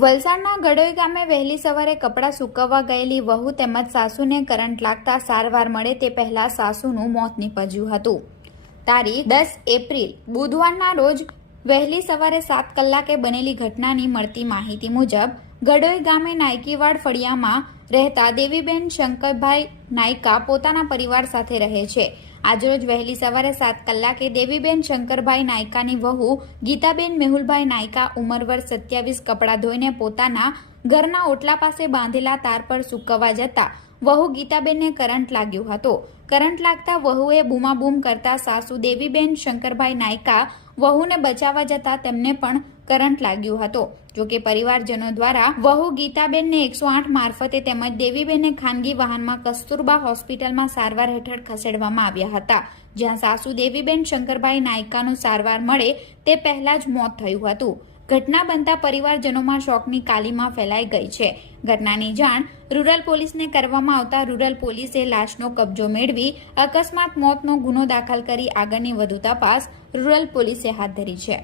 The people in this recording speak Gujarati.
વલસાડના ગડોઈ ગામે વહેલી સવારે કપડાં સૂકવવા ગયેલી વહુ તેમજ સાસુને કરંટ લાગતા સારવાર મળે તે પહેલા સાસુનું મોત નીપજ્યું હતું. તારીખ દસ એપ્રિલ, બુધવારના રોજ વહેલી સવારે સાત કલાકે બનેલી ઘટનાની મળતી માહિતી મુજબ ગડોઈ ગામે નાયકીવાડ ફળિયામાં રહેતા દેવીબેન શંકરભાઈ નાયકા પોતાના પરિવાર સાથે રહે છે. આજરોજ વહેલી સવારે સાત કલાકે દેવીબેન શંકરભાઈ નાયકાની વહુ ગીતાબેન મેહુલભાઈ નાયકા ઉંમર સત્યાવીસ કપડાં ધોઈને પોતાના ઘરના ઓટલા પાસે બાંધેલા તાર પર સૂકવવા જતા વહુ ગીતાબેનને કરંટ લાગ્યો હતો. કરંટ લાગતા વહુએ બૂમાબૂમ કરતા સાસુ દેવીબેન, શંકરભાઈ નાયકા વહુને બચાવવા જતા તેમને પણ કરંટ લાગ્યો હતો. જોકે પરિવારજનો દ્વારા વહુ ગીતાબેનને એકસો આઠ મારફતે તેમજ દેવીબેનને ખાનગી વાહનમાં કસ્તુરબા હોસ્પિટલમાં સારવાર હેઠળ ખસેડવામાં આવ્યા હતા. જ્યાં સાસુ દેવીબેન, શંકરભાઈ નાયકાનું સારવાર મળે તે પહેલા જ મોત થયું હતું. ઘટના બનતા પરિવારજનોમાં શોકની કાલીમાં ફેલાઈ ગઈ છે. ઘટનાની જાણ રૂરલ પોલીસને કરવામાં આવતા રૂરલ પોલીસે લાશનો કબજો મેળવી અકસ્માત મોતનો ગુનો દાખલ કરી આગળની વધુ તપાસ રૂરલ પોલીસે હાથ ધરી છે.